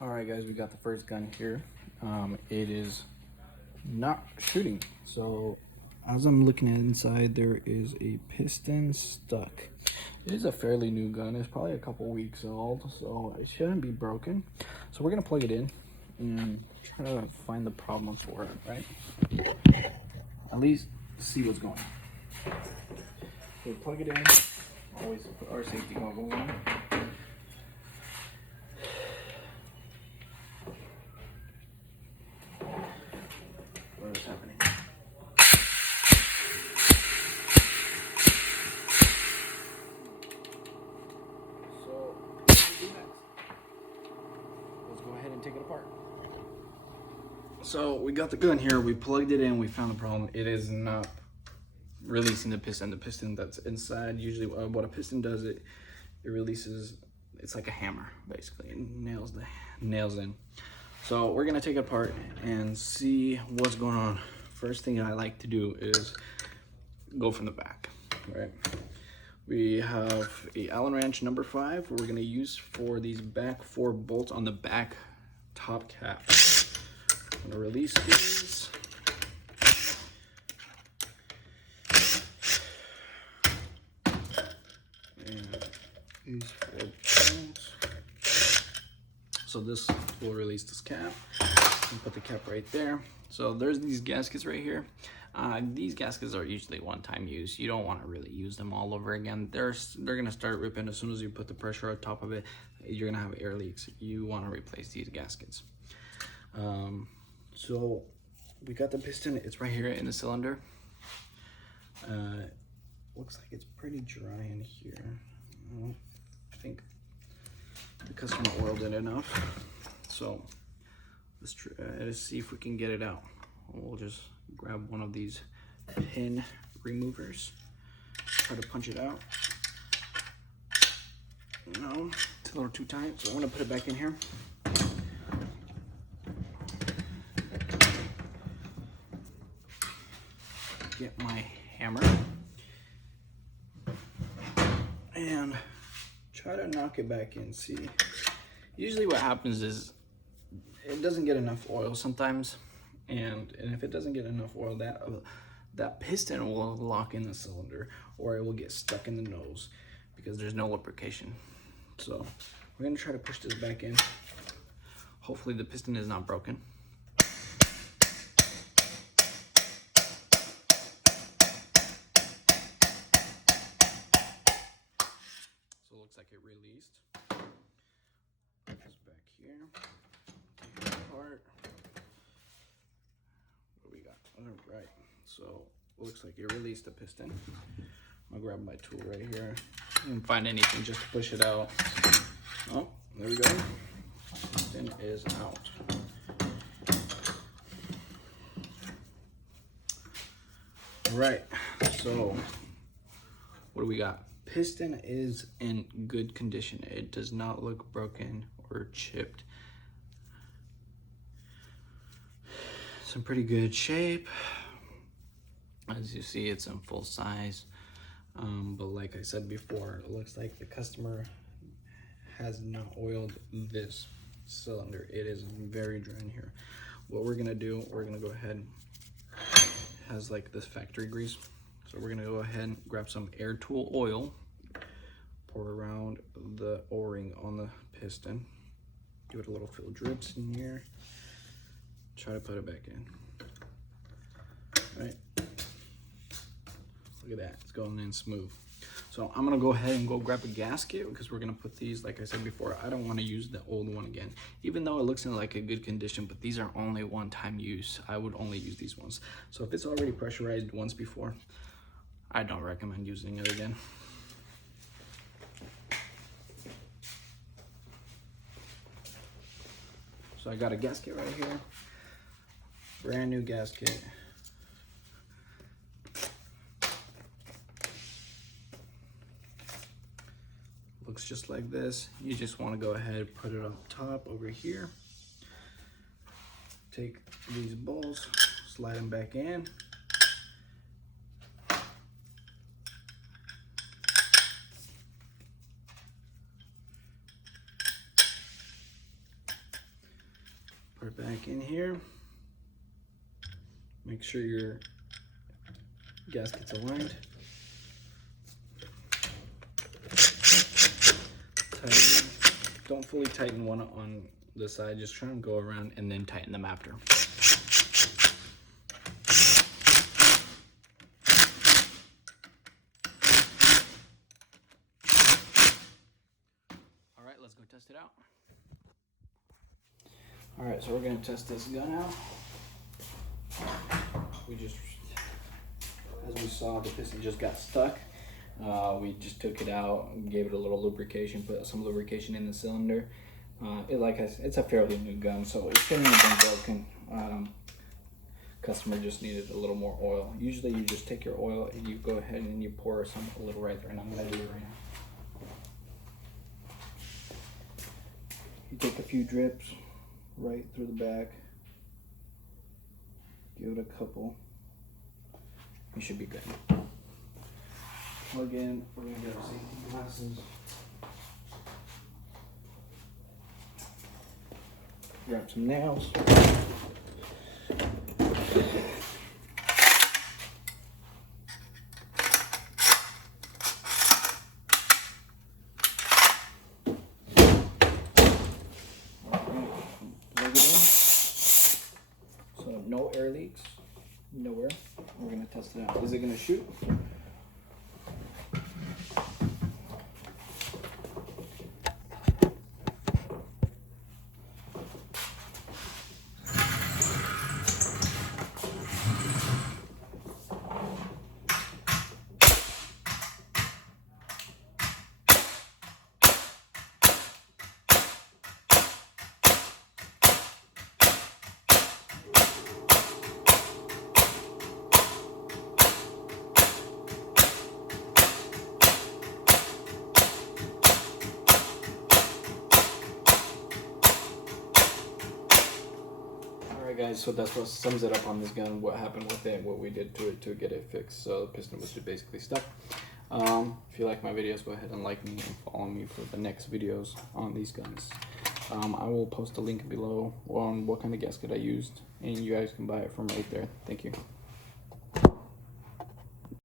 All right, guys, we got the first gun here. It is not shooting. So as I'm looking at inside, there is a piston stuck. It is a fairly new gun. It's probably a couple weeks old, so it shouldn't be broken. So we're gonna plug it in and try to find the problem for it, right? At least see what's going on. So plug it in. Always put our safety goggles on. What is happening? So, what do we do next? Let's go ahead and take it apart. So we got the gun here, we plugged it in, we found the problem. It is not releasing the piston. The piston that's inside, usually what a piston does, it releases, it's like a hammer, basically. It nails in. So we're gonna take it apart and see what's going on. First thing I like to do is go from the back, right? We have a Allen wrench number 5 we're gonna use for these back 4 bolts on the back top cap. I'm gonna release these. And these 4 bolts. So this will release this cap. And put the cap right there. So there's these gaskets right here. These gaskets are usually one-time use. You don't want to really use them all over again. They're gonna start ripping as soon as you put the pressure on top of it. You're gonna have air leaks. You want to replace these gaskets. So we got the piston. It's right here in the cylinder. Looks like it's pretty dry in here. I think the customer oiled it enough. So let's try to see if we can get it out. We'll just grab one of these pin removers, try to punch it out. No, it's a little too tight, so I'm gonna put it back in here. Get my hammer and try to knock it back in. See, usually what happens is it doesn't get enough oil sometimes, and if it doesn't get enough oil, that piston will lock in the cylinder, or it will get stuck in the nose because there's no lubrication. So we're gonna try to push this back in. Hopefully the piston is not broken. So it looks like it released. Put this back here. Take it apart. What do we got? All right. So it looks like it released the piston. I'll grab my tool right here. I didn't find anything just to push it out. Oh, there we go. Piston is out. All right. So what do we got? Piston is in good condition. It does not look broken or chipped. It's in pretty good shape. As you see, it's in full size. But like I said before, it looks like the customer has not oiled this cylinder. It is very dry in here. What we're gonna do, we're gonna go ahead, it has like this factory grease. So we're gonna go ahead and grab some air tool oil, pour around the O-ring on the piston, give it a little few drips in here, try to put it back in. All right, look at that, it's going in smooth. So I'm gonna go ahead and go grab a gasket because we're gonna put these, like I said before, I don't wanna use the old one again, even though it looks in like a good condition, but these are only one-time use. I would only use these ones. So if it's already pressurized once before, I don't recommend using it again. So I got a gasket right here, brand new gasket. Looks just like this. You just want to go ahead, put it on top over here. Take these bolts, slide them back in. Put it back in here. Make sure your gasket's aligned. Tighten. Don't fully tighten one on the side, just try and go around and then tighten them after. All right, let's go test it out. All right, so we're gonna test this gun out. As we saw, the piston just got stuck. We just took it out and gave it a little lubrication, put some lubrication in the cylinder. Like I said, it's a fairly new gun, so it shouldn't have been broken. Customer just needed a little more oil. Usually you just take your oil and you go ahead and you pour a little right there, and I'm gonna do it right now. You take a few drips right through the back. Give it a couple. You should be good. Plug in. We're gonna get our safety glasses. Grab some nails. Plug it in. So no air leaks. Nowhere. We're gonna test it out. Is it gonna shoot? Guys, so that's what sums it up on this gun, what happened with it, what we did to it to get it fixed. So the piston was just basically stuck. If you like my videos, go ahead and like me and follow me for the next videos on these guns. I will post a link below on what kind of gasket I used, and you guys can buy it from right there. Thank you.